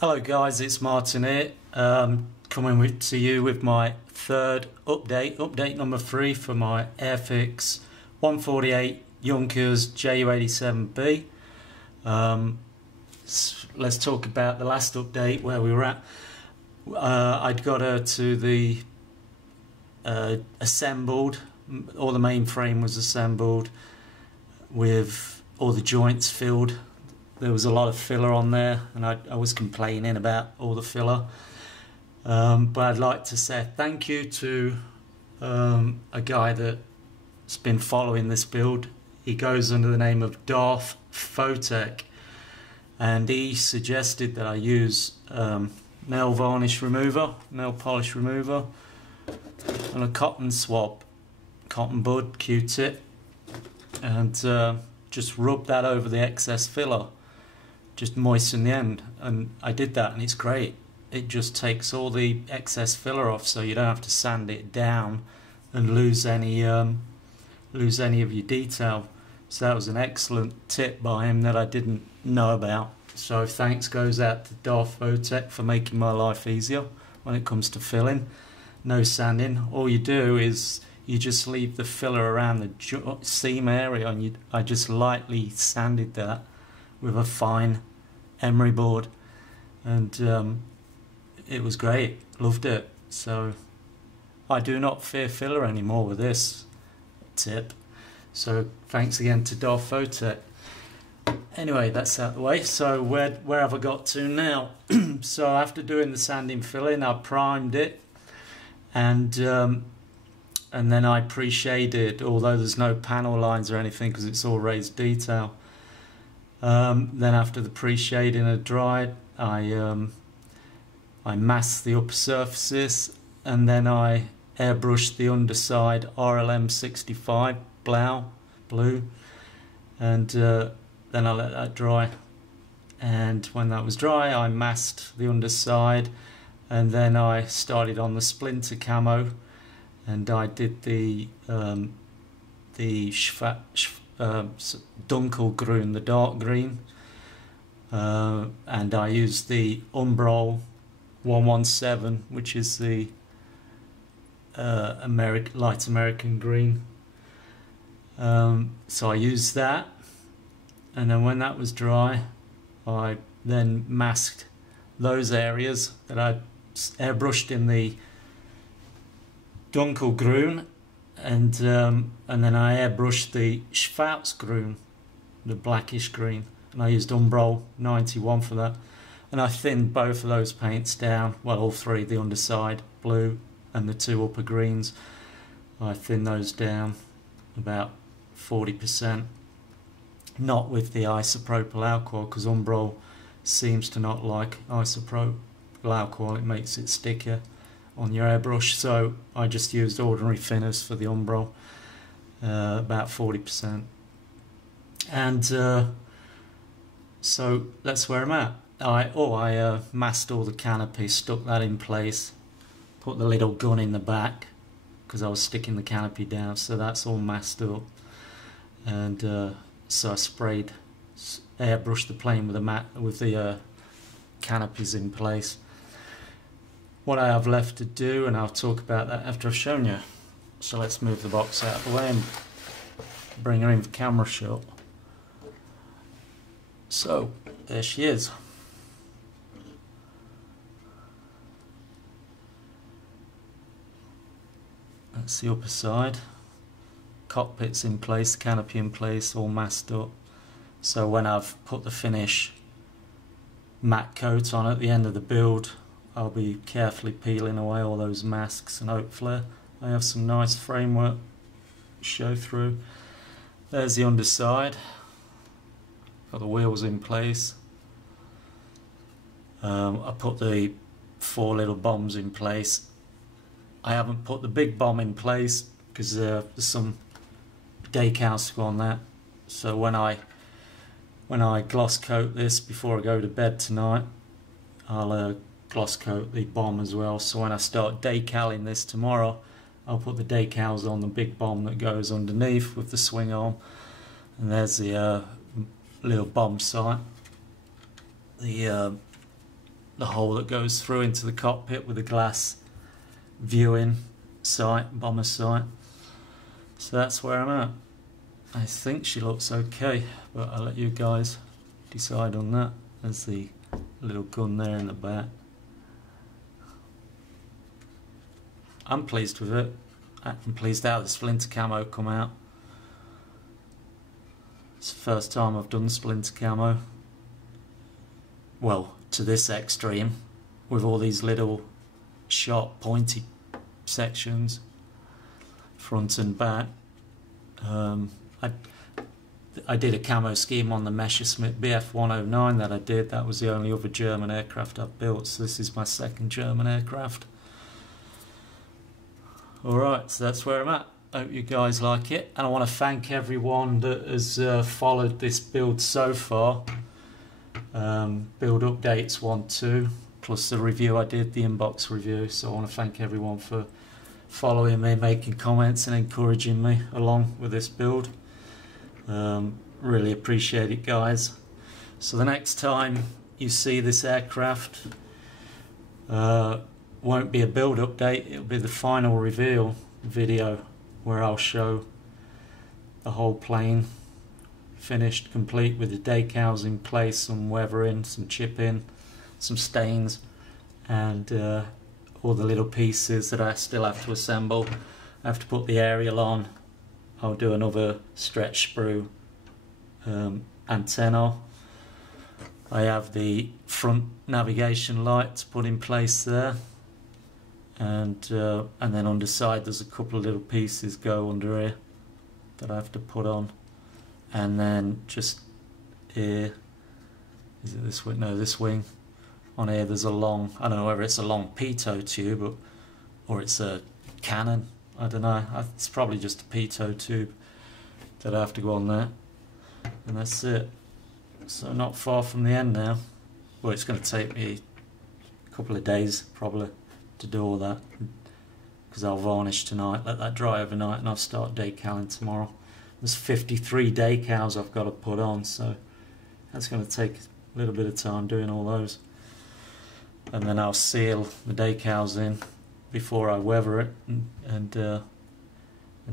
Hello guys, it's Martin here, coming to you with my third update number 3 for my Airfix 148 Junkers Ju87B. Let's talk about the last update where we were at. I'd got her to the assembled, all the main frame was assembled with all the joints filled. There was a lot of filler on there, and I was complaining about all the filler. But I'd like to say thank you to a guy that's been following this build. He goes under the name of Darth Photech, and he suggested that I use nail polish remover, and a cotton swab, cotton bud Q-tip, and just rub that over the excess filler. Just moisten the end, and I did that, and it's great. It just takes all the excess filler off, so you don't have to sand it down and lose any of your detail. So that was an excellent tip by him that I didn't know about. So thanks goes out to Darth Photech for making my life easier when it comes to filling. No sanding. All you do is you just leave the filler around the seam area, and I just lightly sanded that with a fine emery board, and it was great. Loved it. So I do not fear filler anymore with this tip. So thanks again to Darth Photech. Anyway, that's out of the way. So where have I got to now? So after doing the sanding filling, I primed it, and then I pre-shaded, although there's no panel lines or anything because it's all raised detail. Then after the pre-shading had dried, I masked the upper surfaces, and then I airbrushed the underside RLM 65 blue, and then I let that dry. And when that was dry, I masked the underside, and then I started on the splinter camo, and I did the dunkelgrün, the dark green, and I used the Umbral 117, which is the light American green. So I used that, and then when that was dry, I then masked those areas that I airbrushed in the dunkelgrün, and then I airbrushed the Schwarzgrün, the blackish green, and I used Umbral 91 for that, and I thinned both of those paints down, well, all three, the underside blue and the two upper greens. I thinned those down about 40%, not with the isopropyl alcohol, because Umbral seems to not like isopropyl alcohol. It makes it stickier on your airbrush, so I just used ordinary thinners for the Umbral, about 40%, and so that's where I'm at. I masked all the canopy, stuck that in place, put the little gun in the back because I was sticking the canopy down, so that's all masked up, and so I airbrushed the plane with the canopies in place. What I have left to do, and I'll talk about that after I've shown you. So let's move the box out of the way and bring her in for camera shot. So there she is. That's the upper side. Cockpit's in place, canopy in place, all masked up. So when I've put the finish matte coat on at the end of the build, I'll be carefully peeling away all those masks, and hopefully I have some nice framework show through. There's the underside. Got the wheels in place. I put the 4 little bombs in place. I haven't put the big bomb in place because there's some decals to go on that. So when I gloss coat this before I go to bed tonight, I'll gloss coat the bomb as well, so when I start decaling this tomorrow, I'll put the decals on the big bomb that goes underneath with the swing arm. And there's the little bomb sight. The the hole that goes through into the cockpit with a glass viewing sight, bomber sight. So that's where I'm at. I think she looks okay, but I'll let you guys decide on that. There's the little gun there in the back. I'm pleased with it. I'm pleased how the splinter camo come out. It's the first time I've done splinter camo. Well, to this extreme, with all these little sharp pointy sections, front and back. I did a camo scheme on the Messerschmitt Bf-109 that I did. That was the only other German aircraft I've built, so this is my second German aircraft. Alright, so that's where I'm at. Hope you guys like it, and I want to thank everyone that has followed this build so far. Build updates 1, 2, plus the review I did, the inbox review. So I want to thank everyone for following me, making comments and encouraging me along with this build. Really appreciate it, guys. So the next time you see this aircraft, won't be a build update, it'll be the final reveal video where I'll show the whole plane finished, complete, with the decals in place, some weathering, some chipping, some stains, and all the little pieces that I still have to assemble. I have to put the aerial on. I'll do another stretch sprue antenna. I have the front navigation light to put in place there, and then underside there's a couple of little pieces go under here that I have to put on, and then just here, is it this wing? No, this wing. On here there's a long, I don't know whether it's a long pitot tube or it's a cannon, I don't know. It's probably just a pitot tube that I have to go on there, and that's it. So not far from the end now. Well, it's going to take me a couple of days probably to do all that, because I'll varnish tonight, let that dry overnight, and I'll start decaling tomorrow. There's 53 decals I've got to put on, so that's going to take a little bit of time doing all those. And then I'll seal the decals in before I weather it and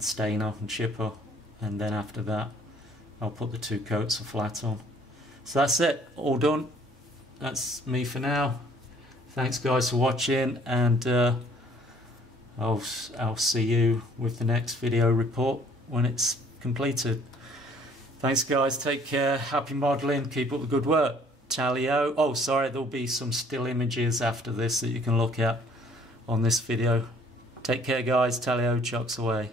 stain off and chip off, and then after that I'll put the 2 coats of flat on. So that's it, all done. That's me for now. Thanks guys for watching, and I'll see you with the next video report when it's completed. Thanks guys, take care, happy modelling, keep up the good work. Tally-o. Oh sorry, there'll be some still images after this that you can look at on this video. Take care guys, tally-o, chucks away.